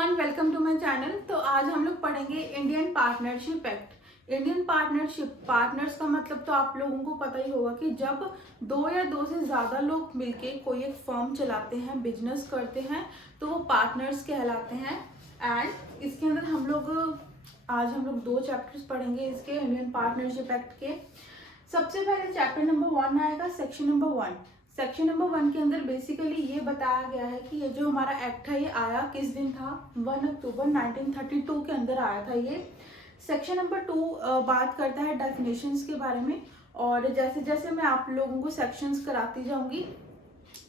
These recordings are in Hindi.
Everyone, welcome to my channel. तो आज हम लोग पढ़ेंगे Indian partnership act. Indian partnership, partners का मतलब तो आप लोगों को पता ही होगा कि जब दो या दो से ज़्यादा लोग मिलके कोई एक फर्म चलाते हैं, बिजनेस करते हैं, तो वो पार्टनर्स कहलाते हैं। एंड इसके अंदर आज हम लोग दो चैप्टर्स पढ़ेंगे इसके इंडियन पार्टनरशिप एक्ट के। सबसे पहले चैप्टर नंबर 1 आएगा, सेक्शन नंबर 1। सेक्शन नंबर 1 के अंदर बेसिकली ये बताया गया है कि ये जो हमारा एक्ट है ये आया किस दिन था। 1 अक्टूबर 1932 के अंदर आया था ये। सेक्शन नंबर 2 बात करता है डेफिनेशंस के बारे में, और जैसे जैसे मैं आप लोगों को सेक्शंस कराती जाऊंगी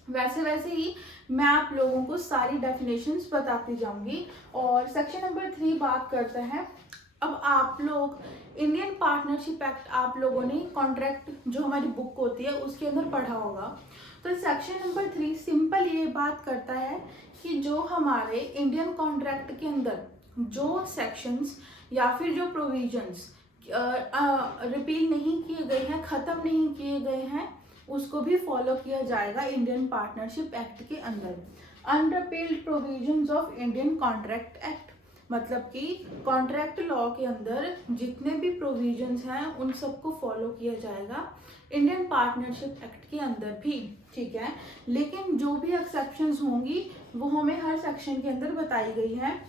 वैसे वैसे ही मैं आप लोगों को सारी डेफिनेशंस बताती जाऊंगी। और सेक्शन नंबर 3 बात करता है, अब आप लोग इंडियन पार्टनरशिप एक्ट आप लोगों ने कॉन्ट्रैक्ट जो हमारी बुक होती है उसके अंदर पढ़ा होगा। तो सेक्शन नंबर 3 सिंपल ये बात करता है कि जो हमारे इंडियन कॉन्ट्रैक्ट के अंदर जो सेक्शंस या फिर जो प्रोविजंस रिपील नहीं किए गए हैं, ख़त्म नहीं किए गए हैं, उसको भी फॉलो किया जाएगा इंडियन पार्टनरशिप एक्ट के अंदर। Unrepealed provisions of Indian contract act, मतलब कि कॉन्ट्रैक्ट लॉ के अंदर जितने भी प्रोविजंस हैं उन सबको फॉलो किया जाएगा इंडियन पार्टनरशिप एक्ट के अंदर भी, ठीक है। लेकिन जो भी एक्सेप्शंस होंगी वो हमें हर सेक्शन के अंदर बताई गई है।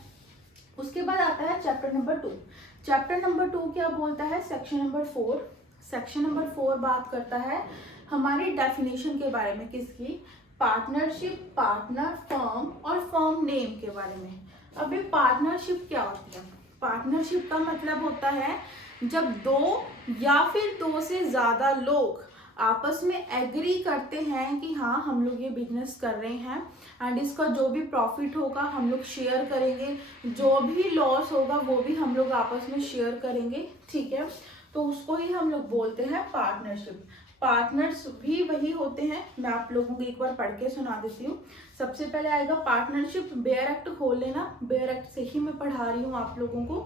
उसके बाद आता है चैप्टर नंबर 2। चैप्टर नंबर 2 क्या बोलता है? Section number 4। सेक्शन नंबर 4 बात करता है हमारी डेफिनेशन के बारे में, किसकी? पार्टनरशिप, पार्टनर, फर्म और फर्म नेम के बारे में। अब ये पार्टनरशिप क्या होती है? पार्टनरशिप का मतलब होता है जब दो या फिर दो से ज्यादा लोग आपस में एग्री करते हैं कि हाँ हम लोग ये बिजनेस कर रहे हैं एंड इसका जो भी प्रॉफिट होगा हम लोग शेयर करेंगे, जो भी लॉस होगा वो भी हम लोग आपस में शेयर करेंगे, ठीक है। तो उसको ही हम लोग बोलते हैं पार्टनरशिप। पार्टनर्स भी वही होते हैं, मैं आप लोगों को एक बार पढ़ के सुना देती हूँ। सबसे पहले आएगा पार्टनरशिप। बेयर एक्ट खोल लेना, बेयर एक्ट से ही मैं पढ़ा रही हूँ आप लोगों को।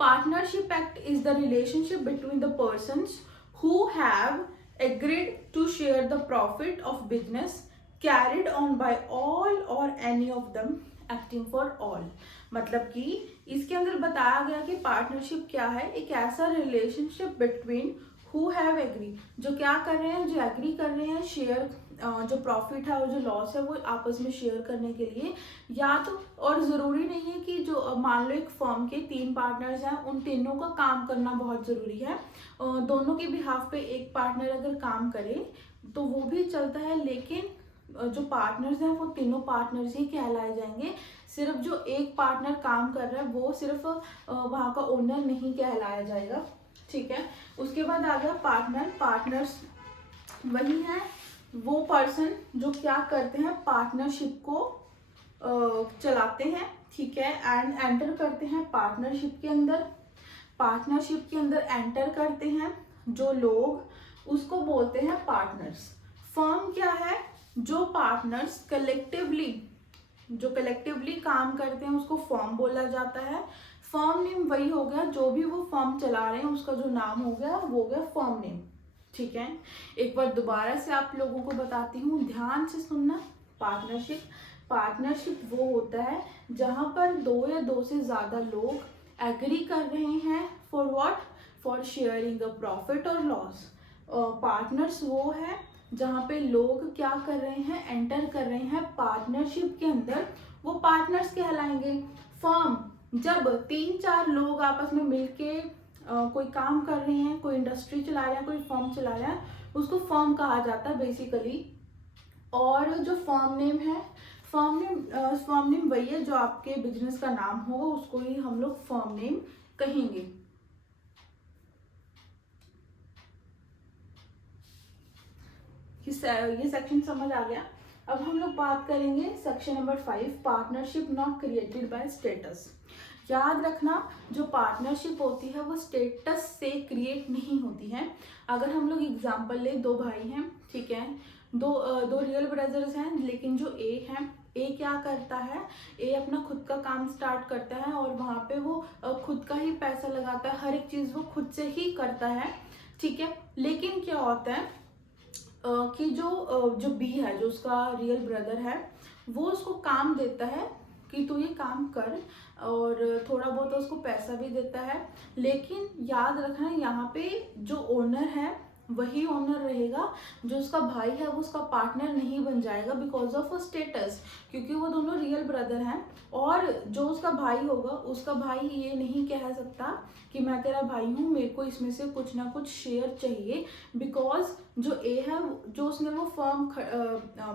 Partnership act is the relationship between the persons who have agreed to share the profit of business carried on by all or any of them acting for all। मतलब कि इसके अंदर बताया गया कि पार्टनरशिप क्या है? एक ऐसा relationship between who have agree, जो क्या कर रहे हैं, जो एग्री कर रहे हैं शेयर, जो प्रॉफिट है और जो लॉस है वो आपस में शेयर करने के लिए। या तो, और ज़रूरी नहीं है कि जो मान लो एक फर्म के 3 पार्टनर्स हैं, उन तीनों का काम करना बहुत ज़रूरी है। दोनों के बिहाफ पे एक पार्टनर अगर काम करे तो वो भी चलता है, लेकिन जो पार्टनर्स हैं वो तीनों पार्टनर्स ही कहलाए जाएंगे। सिर्फ जो एक पार्टनर काम कर रहा है वो सिर्फ वहाँ का ओनर नहीं कहलाया जाएगा, ठीक है। उसके बाद आ गया पार्टनर। पार्टनर्स वही है वो पर्सन जो क्या करते हैं, पार्टनरशिप को चलाते हैं, ठीक है, एंड एंटर करते हैं पार्टनरशिप के अंदर। पार्टनरशिप के अंदर एंटर करते हैं जो लोग, उसको बोलते हैं पार्टनर्स। फर्म क्या है? जो पार्टनर्स जो कलेक्टिवली काम करते हैं उसको फर्म बोला जाता है। फर्म नेम वही हो गया, जो भी वो फर्म चला रहे हैं उसका जो नाम हो गया वो हो गया फर्म नेम, ठीक है। एक बार दोबारा से आप लोगों को बताती हूँ, ध्यान से सुनना। पार्टनरशिप वो होता है जहाँ पर दो या दो से ज़्यादा लोग एग्री कर रहे हैं for what? For sharing the profit और लॉस। पार्टनर्स वो है जहाँ पे लोग क्या कर रहे हैं, एंटर कर रहे हैं पार्टनरशिप के अंदर, वो पार्टनर्स कहलाएंगे। फर्म, जब 3-4 लोग आपस में मिलके कोई काम कर रहे हैं, कोई इंडस्ट्री चला रहे हैं, कोई फर्म चला रहे हैं, उसको फर्म कहा जाता है बेसिकली। और जो फर्म नेम है, फर्म नेम वही है जो आपके बिजनेस का नाम होगा, उसको ही हम लोग फर्म नेम कहेंगे। ये सेक्शन समझ आ गया। अब हम लोग बात करेंगे section number 5, partnership not created by status. याद रखना, जो पार्टनरशिप होती है वो स्टेटस से क्रिएट नहीं होती है। अगर हम लोग एग्जांपल ले, 2 भाई हैं, ठीक है, दो रियल ब्रदर्स हैं, लेकिन जो ए है, ए क्या करता है, ए अपना खुद का काम स्टार्ट करता है और वहाँ पे वो खुद का ही पैसा लगाता है, हर एक चीज़ वो खुद से ही करता है, ठीक है। लेकिन क्या होता है कि जो बी है, जो उसका रियल ब्रदर है, वो उसको काम देता है कि तू ये काम कर, और थोड़ा बहुत उसको पैसा भी देता है। लेकिन याद रखना यहाँ पे जो ओनर है वही ओनर रहेगा, जो उसका भाई है वो उसका पार्टनर नहीं बन जाएगा बिकॉज ऑफ स्टेटस, क्योंकि वो दोनों रियल ब्रदर हैं। और जो उसका भाई होगा, उसका भाई ये नहीं कह सकता कि मैं तेरा भाई हूँ, मेरे को इसमें से कुछ ना कुछ शेयर चाहिए, बिकॉज जो ए है, जो उसने वो फर्म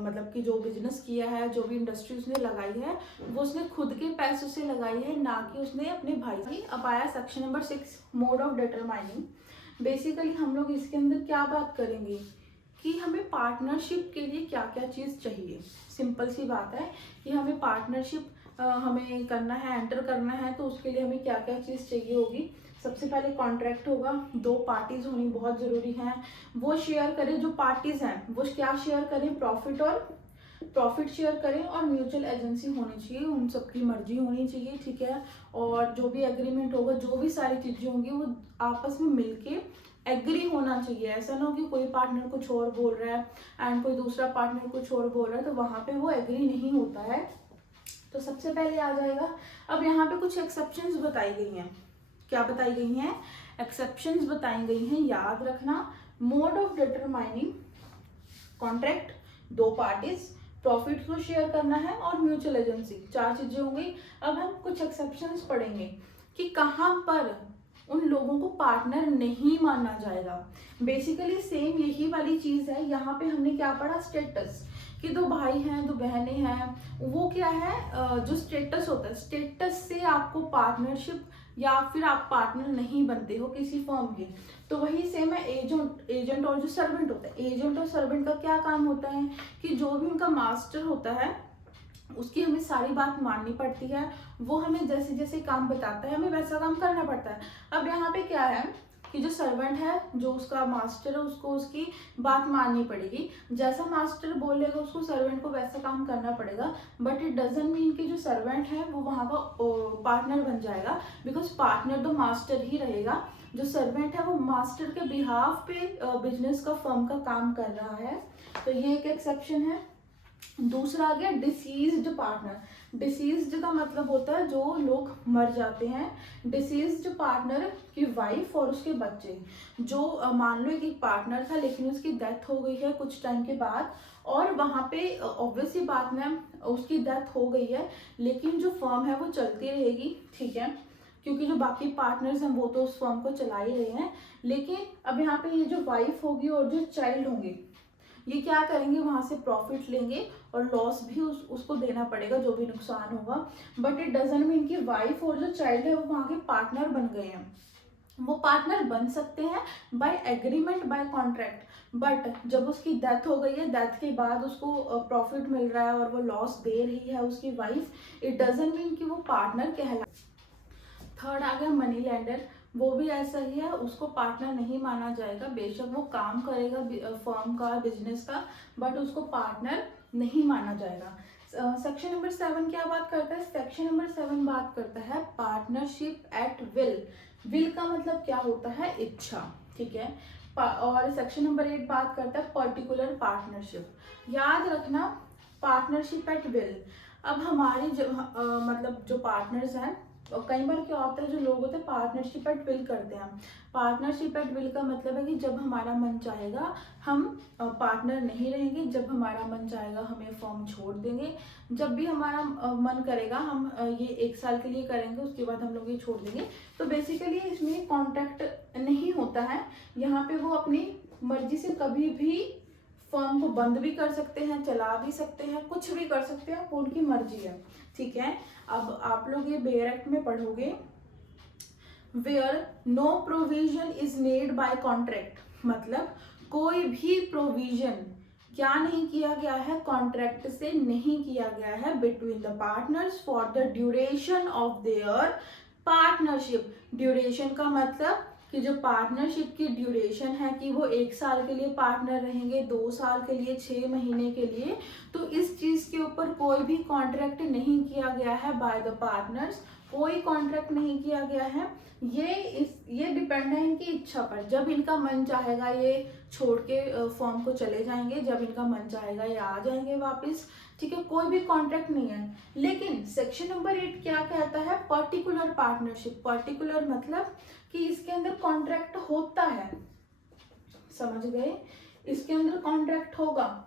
मतलब कि जो बिजनेस किया है, जो भी इंडस्ट्री उसने लगाई है, वो उसने खुद के पैसों से लगाई है, ना कि उसने अपने भाई से। अब आया section number 6, mode of determining. Basically हम लोग इसके अंदर क्या बात करेंगे कि हमें पार्टनरशिप के लिए क्या क्या चीज़ चाहिए। सिंपल सी बात है कि हमें पार्टनरशिप हमें करना है, एंटर करना है, तो उसके लिए हमें क्या क्या चीज़ चाहिए होगी। सबसे पहले कॉन्ट्रैक्ट होगा, 2 पार्टीज होनी बहुत ज़रूरी हैं। वो शेयर करें, जो पार्टीज हैं वो क्या शेयर करें, प्रॉफिट शेयर करें, और म्यूचुअल एजेंसी होनी चाहिए, उन सबकी मर्जी होनी चाहिए, ठीक है। और जो भी एग्रीमेंट होगा, जो भी सारी चीज़ें होंगी, वो आपस में मिलके एग्री होना चाहिए। ऐसा ना हो कि कोई पार्टनर कुछ और बोल रहा है एंड कोई दूसरा पार्टनर कुछ और बोल रहा है, तो वहाँ पे वो एग्री नहीं होता है। तो सबसे पहले आ जाएगा। अब यहाँ पे कुछ एक्सेप्शंस बताई गई हैं। क्या बताई गई हैं? एक्सेप्शंस बताई गई हैं, याद रखना। Mode of determining contract, 2 parties, profit को शेयर करना है, और म्यूचुअल एजेंसी, 4 चीजें हो गई। अब हम कुछ एक्सेप्शंस पढ़ेंगे कि कहाँ पर उन लोगों को पार्टनर नहीं माना जाएगा। बेसिकली सेम यही वाली चीज है। यहाँ पे हमने क्या पढ़ा, स्टेटस, कि 2 भाई हैं, 2 बहनें हैं, वो क्या है, जो स्टेटस होता है, स्टेटस से आपको पार्टनरशिप या फिर आप पार्टनर नहीं बनते हो किसी फर्म के। तो वही सेम है एजेंट और जो सर्वेंट होता है। एजेंट और सर्वेंट का क्या काम होता है कि जो भी उनका मास्टर होता है उसकी हमें सारी बात माननी पड़ती है, वो हमें जैसे जैसे काम बताता है हमें वैसा काम करना पड़ता है। अब यहाँ पे क्या है कि जो सर्वेंट है, जो उसका मास्टर है, उसको उसकी बात माननी पड़ेगी। जैसा मास्टर बोलेगा उसको सर्वेंट को वैसा काम करना पड़ेगा। बट इट डजंट मीन कि जो सर्वेंट है वो वहाँ का पार्टनर बन जाएगा, बिकॉज पार्टनर तो मास्टर ही रहेगा। जो सर्वेंट है वो मास्टर के बिहाफ पे बिजनेस का, फर्म का काम कर रहा है। तो ये एक एक्सेप्शन है। दूसरा आ गया डिसीज्ड पार्टनर। डिसीज्ड का मतलब होता है जो लोग मर जाते हैं। डिसीज्ड पार्टनर की वाइफ और उसके बच्चे, जो मान लो एक पार्टनर था लेकिन उसकी डेथ हो गई है कुछ टाइम के बाद, और वहाँ पे ऑब्वियस सी बात में उसकी डेथ हो गई है, लेकिन जो फर्म है वो चलती रहेगी, ठीक है, क्योंकि जो बाकी पार्टनर्स हैं वो तो उस फर्म को चला ही रहे हैं। लेकिन अब यहाँ पे ये जो वाइफ होगी और जो चाइल्ड होंगे, ये क्या करेंगे, वहां से प्रॉफिट लेंगे, और लॉस भी उसको देना पड़ेगा, जो भी नुकसान होगा। बट इट डजंट मीन कि वाइफ और जो चाइल्ड है वो वहां के पार्टनर बन गए हैं। वो पार्टनर बन सकते हैं by agreement, by contract. But जब उसकी डेथ हो गई है, डेथ के बाद उसको प्रॉफिट मिल रहा है और वो लॉस दे रही है उसकी वाइफ, इट डजंट मीन कि वो पार्टनर कहला। थर्ड आ गया मनी लेंडर। वो भी ऐसा ही है, उसको पार्टनर नहीं माना जाएगा। बेशक वो काम करेगा फर्म का, बिजनेस का, बट उसको पार्टनर नहीं माना जाएगा। सेक्शन नंबर 7 क्या बात करता है? सेक्शन नंबर 7 बात करता है पार्टनरशिप एट विल। विल का मतलब क्या होता है? इच्छा, ठीक है। और सेक्शन नंबर 8 बात करता है पर्टिकुलर पार्टनरशिप। याद रखना, पार्टनरशिप एट विल। अब हमारी जो मतलब जो पार्टनर्स हैं, और कई बार क्या होता है, जो लोग होते हैं पार्टनरशिप एट विल करते हैं। पार्टनरशिप एट विल का मतलब है कि जब हमारा मन चाहेगा हम पार्टनर नहीं रहेंगे, जब हमारा मन चाहेगा हमें फर्म छोड़ देंगे, जब भी हमारा मन करेगा हम ये 1 साल के लिए करेंगे, उसके बाद हम लोग ये छोड़ देंगे। तो बेसिकली इसमें कॉन्ट्रैक्ट नहीं होता है। यहाँ पे वो अपनी मर्जी से कभी भी फर्म को बंद भी कर सकते हैं, चला भी सकते हैं, कुछ भी कर सकते हैं, वो उनकी मर्जी है, ठीक है। अब आप लोग ये बेयर एक्ट में पढ़ोगे, where no provision is made by contract, मतलब कोई भी प्रोविजन क्या नहीं किया गया है, कॉन्ट्रैक्ट से नहीं किया गया है, between the partners for the duration of their partnership. Duration का मतलब कि जो पार्टनरशिप की ड्यूरेशन है कि वो 1 साल के लिए पार्टनर रहेंगे, 2 साल के लिए, 6 महीने के लिए। तो इस चीज के ऊपर कोई भी कॉन्ट्रैक्ट नहीं किया गया है बाय द पार्टनर्स, कोई कॉन्ट्रैक्ट नहीं किया गया है। ये डिपेंड है इनकी इच्छा पर। जब इनका मन चाहेगा ये छोड़ के फर्म को चले जाएंगे, जब इनका मन चाहेगा ये आ जाएंगे वापस, ठीक है, कोई भी कॉन्ट्रैक्ट नहीं है। लेकिन सेक्शन नंबर 8 क्या कहता है, पर्टिकुलर पार्टनरशिप। पर्टिकुलर मतलब कि इसके अंदर कॉन्ट्रैक्ट होता है, समझ गए, इसके अंदर कॉन्ट्रैक्ट होगा।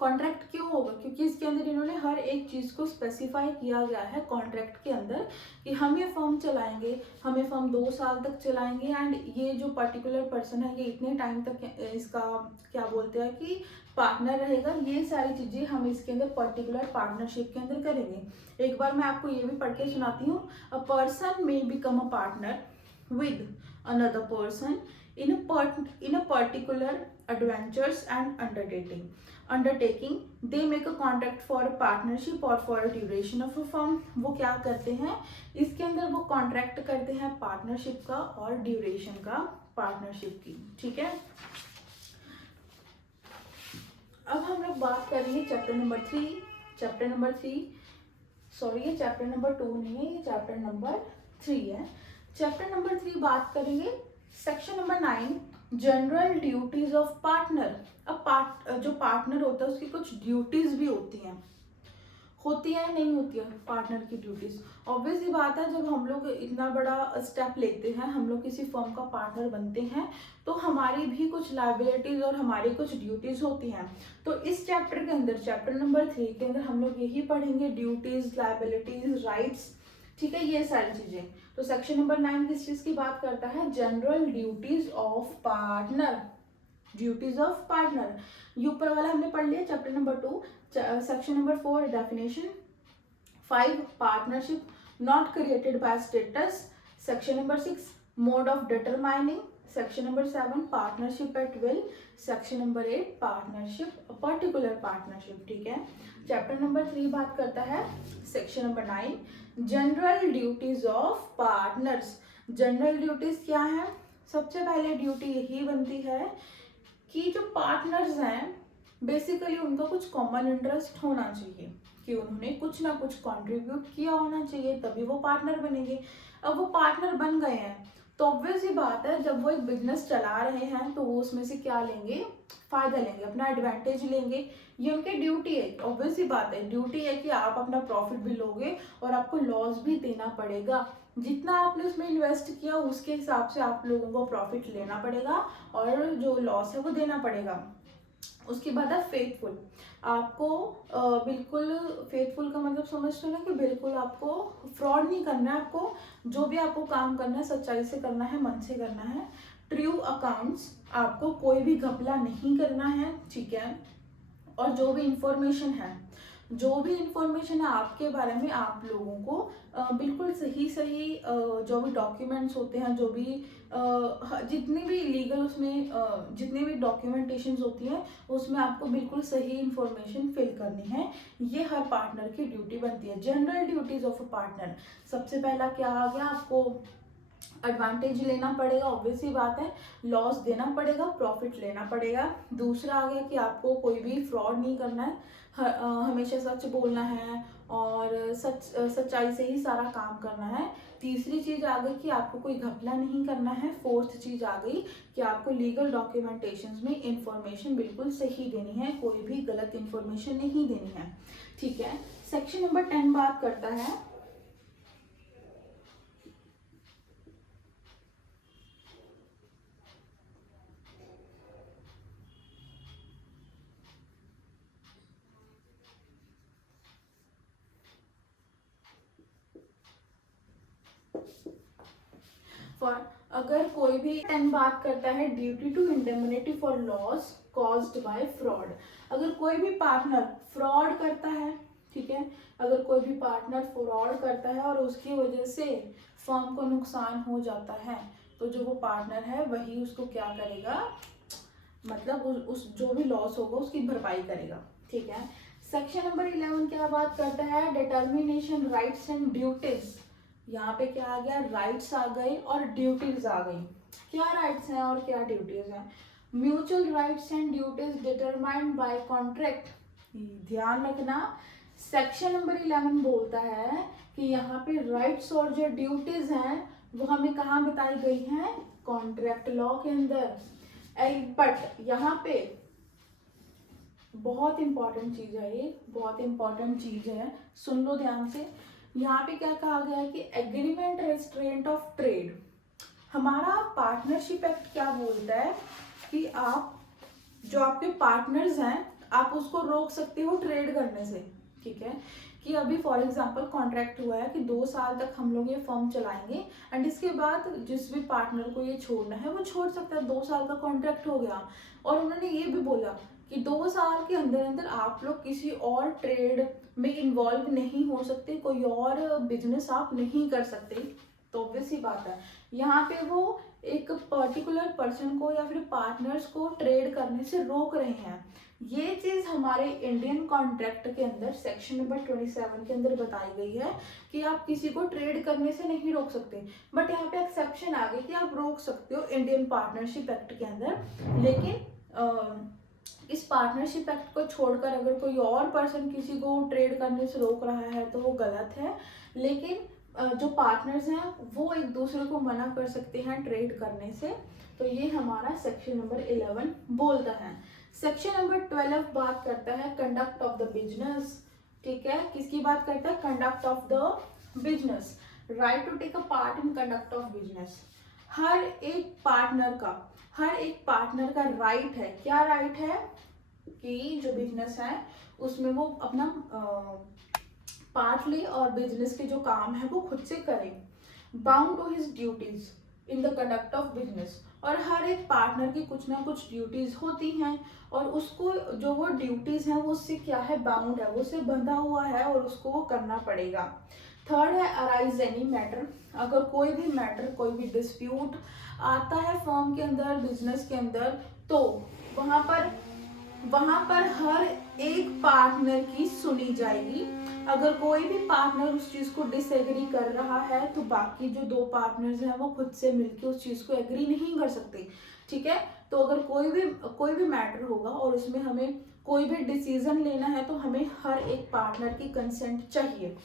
कॉन्ट्रैक्ट क्यों होगा, क्योंकि इसके अंदर इन्होंने हर एक चीज को स्पेसिफाई किया गया है कॉन्ट्रैक्ट के अंदर कि हम ये फर्म चलाएंगे, हम ये फर्म 2 साल तक चलाएंगे एंड ये जो पर्टिकुलर पर्सन है ये इतने टाइम तक इसका क्या बोलते हैं कि पार्टनर रहेगा। ये सारी चीजें हम इसके अंदर पर्टिकुलर पार्टनरशिप के अंदर करेंगे। एक बार मैं आपको ये भी पढ़ के सुनाती हूँ। A person may become a partner with another person in a particular adventures and undertaking they make a contract for a partnership or for a duration of a firm। वो क्या करते हैं, इसके अंदर वो कॉन्ट्रैक्ट करते हैं पार्टनरशिप का और ड्यूरेशन का पार्टनरशिप की। ठीक है, अब हम लोग बात करेंगे चैप्टर नंबर 3। सॉरी, ये चैप्टर नंबर 2 नहीं है, ये चैप्टर नंबर 3 है। चैप्टर नंबर 3 बात करेंगे section number 9, general duties of partner. अब जो पार्टनर होता है उसकी कुछ ड्यूटीज भी होती हैं नहीं होती है पार्टनर की ड्यूटीज। ऑब्वियस ही बात है, जब हम लोग इतना बड़ा स्टेप लेते हैं, हम लोग किसी फर्म का पार्टनर बनते हैं, तो हमारी भी कुछ लायबिलिटीज और हमारी कुछ ड्यूटीज होती हैं। तो इस चैप्टर के अंदर, चैप्टर नंबर 3 के अंदर हम लोग यही पढ़ेंगे, ड्यूटीज, लायबिलिटीज, राइट्स। ठीक है, ये सारी चीजें। तो सेक्शन नंबर 9 किस चीज की बात करता है, general duties of partner. Duties of partner, ये ऊपर वाला हमने पढ़ लिया chapter number 2। Section number 4 definition. 5 partnership not created by status. Section number 6 mode of determining. Section number 7 partnership at will. Section number 8 partnership, particular partnership. ठीक है, चैप्टर नंबर 3 बात करता है section number 9, general duties of partners. General duties क्या है, सबसे पहले ड्यूटी यही बनती है कि जो पार्टनर्स हैं बेसिकली उनका कुछ कॉमन इंटरेस्ट होना चाहिए, कि उन्होंने कुछ ना कुछ कंट्रीब्यूट किया होना चाहिए, तभी वो पार्टनर बनेंगे। अब वो पार्टनर बन गए हैं तो ऑब्वियस ही बात है, जब वो एक बिजनेस चला रहे हैं तो वो उसमें से क्या लेंगे, फायदा लेंगे, अपना एडवांटेज लेंगे। ये उनकी ड्यूटी है, ऑब्वियस ही बात है, ड्यूटी है कि आप अपना प्रॉफिट भी लोगे और आपको लॉस भी देना पड़ेगा। जितना आपने उसमें इन्वेस्ट किया उसके हिसाब से आप लोगों को प्रॉफिट लेना पड़ेगा और जो लॉस है वो देना पड़ेगा। उसके बाद है फेथफुल। आपको बिल्कुल फेथफुल का मतलब समझते हो ना, कि बिल्कुल आपको फ्रॉड नहीं करना है, आपको जो भी आपको काम करना है सच्चाई से करना है, मन से करना है। ट्रू अकाउंट्स, आपको कोई भी घपला नहीं करना है। ठीक है, और जो भी इंफॉर्मेशन है आपके बारे में, आप लोगों को बिल्कुल सही जो भी डॉक्यूमेंट्स होते हैं, जो भी जितनी भी लीगल उसमें जितनी भी डॉक्यूमेंटेशंस होती हैं उसमें आपको बिल्कुल सही इंफॉर्मेशन फिल करनी है। ये हर पार्टनर की ड्यूटी बनती है। General duties of a partner, सबसे पहला क्या आ गया, आपको एडवांटेज लेना पड़ेगा, ऑब्वियस ही बात है, लॉस देना पड़ेगा, प्रॉफिट लेना पड़ेगा। दूसरा आ गया कि आपको कोई भी फ्रॉड नहीं करना है, हमेशा सच बोलना है और सच्चाई से ही सारा काम करना है। तीसरी चीज आ गई कि आपको कोई घपला नहीं करना है। फोर्थ चीज आ गई कि आपको लीगल डॉक्यूमेंटेशंस में इंफॉर्मेशन बिल्कुल सही देनी है, कोई भी गलत इंफॉर्मेशन नहीं देनी है। ठीक है, सेक्शन नंबर 10 बात करता है अगर कोई भी 10 बात करता है duty to indemnity for loss caused by fraud. अगर कोई भी पार्टनर फ्रॉड करता है, ठीक है, अगर कोई भी पार्टनर फ्रॉड करता है और उसकी वजह से फर्म को नुकसान हो जाता है, तो जो वो पार्टनर है वही उसको क्या करेगा, मतलब उस जो भी लॉस होगा उसकी भरपाई करेगा। ठीक है, सेक्शन नंबर 11 क्या बात करता है, डिटर्मिनेशन राइट्स एंड ड्यूटीज। यहाँ पे क्या आ गया, राइट्स आ गई और ड्यूटीज आ गई। क्या राइट्स हैं और क्या ड्यूटीज हैं, mutual rights and duties determined by contract. ध्यान रखना, सेक्शन नंबर 11 बोलता है कि यहाँ पे राइट्स और जो ड्यूटीज हैं वो हमें कहाँ बताई गई हैं, कॉन्ट्रैक्ट लॉ के अंदर। बट यहाँ पे बहुत इंपॉर्टेंट चीज़ है, ये बहुत इंपॉर्टेंट चीज़ है, सुन लो ध्यान से। यहाँ पे क्या कहा गया है कि एग्रीमेंट रेस्ट्रेंट ऑफ ट्रेड। हमारा पार्टनरशिप एक्ट क्या बोलता है कि आप जो आपके पार्टनर्स हैं आप उसको रोक सकते हो ट्रेड करने से। ठीक है, कि अभी फॉर एग्जांपल कॉन्ट्रैक्ट हुआ है कि 2 साल तक हम लोग ये फर्म चलाएंगे एंड इसके बाद जिस भी पार्टनर को ये छोड़ना है वो छोड़ सकता है, 2 साल का कॉन्ट्रैक्ट हो गया। और उन्होंने ये भी बोला कि 2 साल के अंदर अंदर आप लोग किसी और ट्रेड में इन्वॉल्व नहीं हो सकते, कोई और बिजनेस आप नहीं कर सकते। तो ऑब्वियस ही बात है, यहाँ पे वो एक पर्टिकुलर पर्सन को या फिर पार्टनर्स को ट्रेड करने से रोक रहे हैं। ये चीज हमारे इंडियन कॉन्ट्रैक्ट के अंदर सेक्शन नंबर 27 के अंदर बताई गई है कि आप किसी को ट्रेड करने से नहीं रोक सकते। बट यहाँ पे एक्सेप्शन आ गई कि आप रोक सकते हो इंडियन पार्टनरशिप एक्ट के अंदर, लेकिन इस पार्टनरशिप एक्ट को छोड़कर अगर कोई और पर्सन किसी को ट्रेड करने से रोक रहा है तो वो गलत है। लेकिन जो पार्टनर्स हैं वो एक दूसरे को मना कर सकते हैं ट्रेड करने से। तो ये हमारा सेक्शन नंबर 11 बोलता है। सेक्शन नंबर 12 बात करता है कंडक्ट ऑफ द बिजनेस। ठीक है, किसकी बात करता है? Conduct of the business. Right to take a part in conduct of business. हर एक पार्टनर का राइट है। क्या राइट है? कि जो बिजनेस है उसमें वो अपना पार्ट ले और बिजनेस के जो काम है वो खुद से करे। Bound to his duties in the conduct of business. और हर एक पार्टनर की कुछ ना कुछ ड्यूटीज होती हैं और उसको जो वो ड्यूटीज हैं वो उससे क्या है? बाउंड है, वो उससे बंधा हुआ है और उसको वो करना पड़ेगा। थर्ड है अराइज एनी मैटर। अगर कोई भी मैटर, कोई भी डिस्प्यूट आता है फर्म के अंदर, बिजनेस के अंदर, तो वहां पर हर एक पार्टनर की सुनी जाएगी। अगर कोई भी पार्टनर उस चीज को डिसएग्री कर रहा है तो बाकी जो 2 पार्टनर्स हैं वो खुद से मिलकर उस चीज को एग्री नहीं कर सकते। ठीक है, तो अगर कोई भी मैटर होगा और उसमें हमें कोई भी डिसीजन लेना है तो हमें हर एक पार्टनर की कंसेंट चाहिए।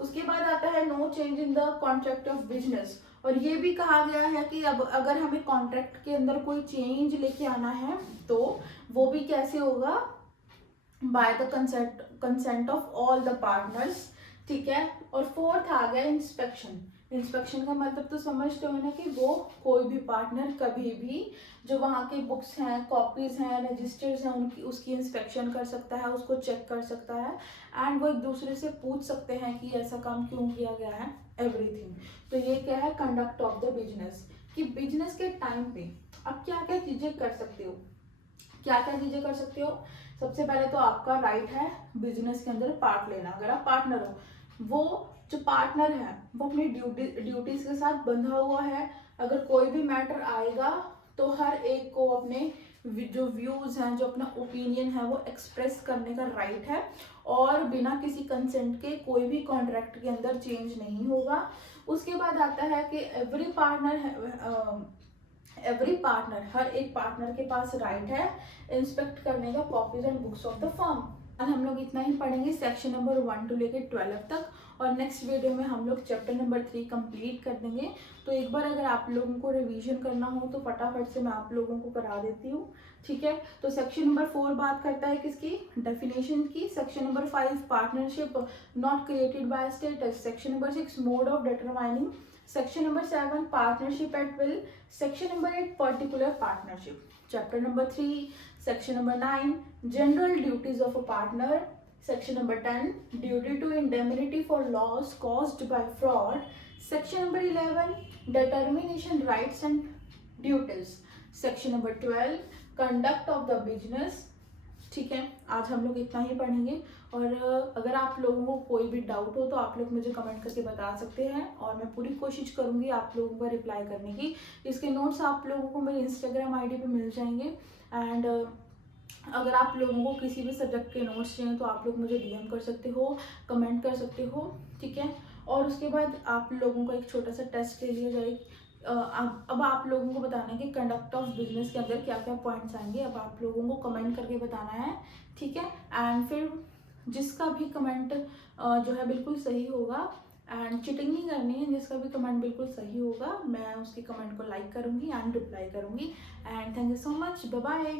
उसके बाद आता है no change in the contract of business. और ये भी कहा गया है कि अब अगर हमें कॉन्ट्रैक्ट के अंदर कोई चेंज लेके आना है तो वो भी कैसे होगा? By the consent of all the partners. ठीक है, और फोर्थ आ गया इंस्पेक्शन। इंस्पेक्शन का मतलब तो समझते हो ना कि वो कोई भी पार्टनर कभी भी जो वहाँ के बुक्स हैं, कॉपीज हैं, रजिस्टर्स हैं उनकी उसकी इंस्पेक्शन कर सकता है, उसको चेक कर सकता है एंड वो एक दूसरे से पूछ सकते हैं कि ऐसा काम क्यों किया गया है, एवरीथिंग। तो ये क्या है? Conduct of the business. कि बिजनेस के टाइम पे आप क्या क्या चीजें कर सकते हो, क्या क्या चीजें कर सकते हो। सबसे पहले तो आपका राइट है बिजनेस के अंदर पार्ट लेना। अगर आप पार्टनर हो, वो जो पार्टनर है वो अपनी ड्यूटीज के साथ बंधा हुआ है। अगर कोई भी मैटर आएगा तो हर एक को अपने जो व्यूज हैं, जो अपना ओपिनियन है वो एक्सप्रेस करने का राइट है और बिना किसी कंसेंट के कोई भी कॉन्ट्रैक्ट के अंदर चेंज नहीं होगा। उसके बाद आता है कि एवरी पार्टनर, हर एक पार्टनर के पास राइट है इंस्पेक्ट करने का copies and books of the firm. आज हम लोग इतना ही पढ़ेंगे सेक्शन नंबर 1 टू लेकर 12 तक, और नेक्स्ट वीडियो में हम लोग चैप्टर नंबर 3 कंप्लीट कर देंगे। तो एक बार अगर आप लोगों को रिवीजन करना हो तो फटाफट से मैं आप लोगों को करा देती हूँ। ठीक है, तो सेक्शन नंबर 4 बात करता है किसकी? डेफिनेशन की। Section number 5 partnership not created by status. Section number 6 mode of determining. Section number 7 partnership at will. Section number 8 particular partnership. Chapter number 3 section number 9 general duties of a partner. Section number 10 duty to indemnity for loss caused by fraud. Section number 11 determination rights and duties. Section number 12 conduct of the business. ठीक है, आज हम लोग इतना ही पढ़ेंगे और अगर आप लोगों को कोई भी डाउट हो तो आप लोग मुझे कमेंट करके बता सकते हैं और मैं पूरी कोशिश करूंगी आप लोगों का रिप्लाई करने की। इसके नोट्स आप लोगों को मेरे इंस्टाग्राम आईडी पे मिल जाएंगे एंड अगर आप लोगों को किसी भी सब्जेक्ट के नोट्स चाहिए तो आप लोग मुझे डीएम कर सकते हो, कमेंट कर सकते हो। ठीक है, और उसके बाद आप लोगों को एक छोटा सा टेस्ट ले लिया जाए। अब आप लोगों को बताना है कि कंडक्ट ऑफ बिजनेस के अंदर क्या क्या पॉइंट्स आएंगे। अब आप लोगों को कमेंट करके बताना है। ठीक है, एंड फिर जिसका भी कमेंट जो है बिल्कुल सही होगा, एंड चिटिंग नहीं करनी है, जिसका भी कमेंट बिल्कुल सही होगा मैं उसके कमेंट को लाइक करूंगी एंड रिप्लाई करूंगी। And thank you so much, bye bye.